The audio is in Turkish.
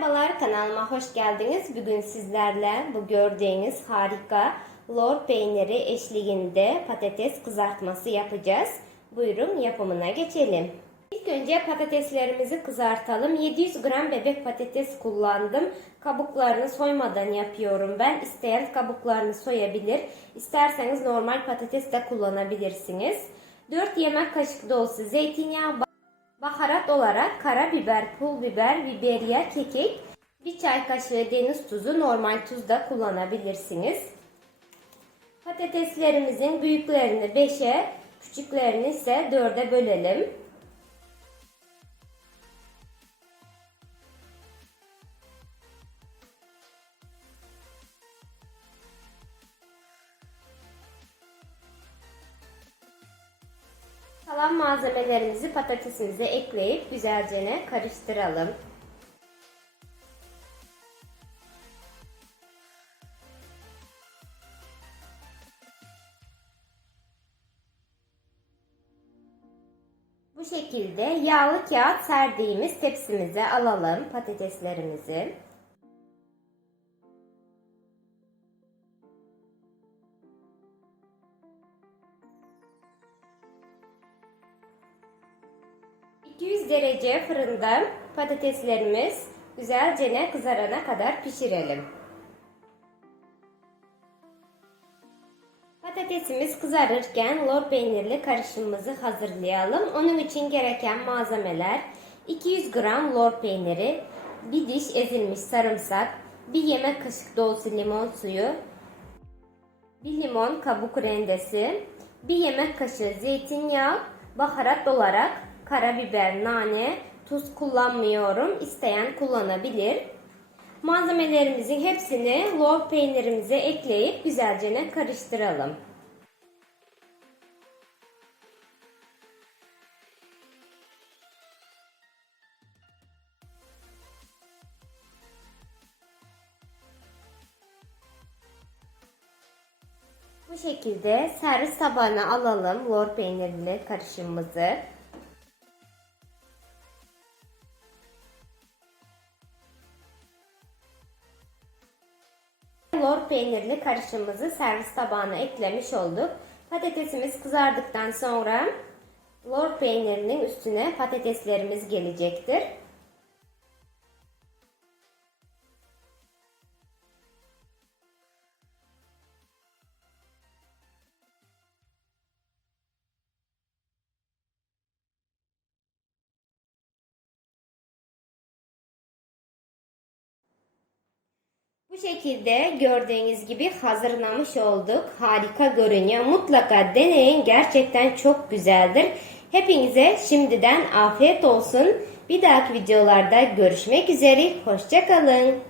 Merhabalar kanalıma hoş geldiniz. Bugün sizlerle bu gördüğünüz harika lor peyniri eşliğinde patates kızartması yapacağız. Buyurun yapımına geçelim. İlk önce patateslerimizi kızartalım. 700 gram bebek patates kullandım. Kabuklarını soymadan yapıyorum ben. İsteyen kabuklarını soyabilir. İsterseniz normal patates de kullanabilirsiniz. 4 yemek kaşığı dolusu zeytinyağı, Baharat olarak karabiber, pul biber, biberiye, kekik, bir çay kaşığı deniz tuzu, normal tuz da kullanabilirsiniz. Patateslerimizin büyüklerini 5'e, küçüklerini ise 4'e bölelim. Kalan malzemelerimizi patatesimize ekleyip güzelce karıştıralım. Bu şekilde yağlı kağıt serdiğimiz tepsimize alalım patateslerimizi. ...200 derece fırında patateslerimiz güzelce kızarana kadar pişirelim. Patatesimiz kızarırken lor peynirli karışımımızı hazırlayalım. Onun için gereken malzemeler 200 gram lor peyniri, bir diş ezilmiş sarımsak, bir yemek kaşığı dolusu limon suyu, bir limon kabuk rendesi, bir yemek kaşığı zeytinyağı, baharat olarak karabiber, nane, tuz kullanmıyorum. İsteyen kullanabilir. Malzemelerimizin hepsini lor peynirimize ekleyip güzelce karıştıralım. Bu şekilde servis tabağına alalım lor peynirli karışımımızı. Lor peynirli karışımımızı servis tabağına eklemiş olduk. Patatesimiz kızardıktan sonra lor peynirinin üstüne patateslerimiz gelecektir. Bu şekilde gördüğünüz gibi hazırlamış olduk. Harika görünüyor. Mutlaka deneyin. Gerçekten çok güzeldir. Hepinize şimdiden afiyet olsun. Bir dahaki videolarda görüşmek üzere. Hoşçakalın.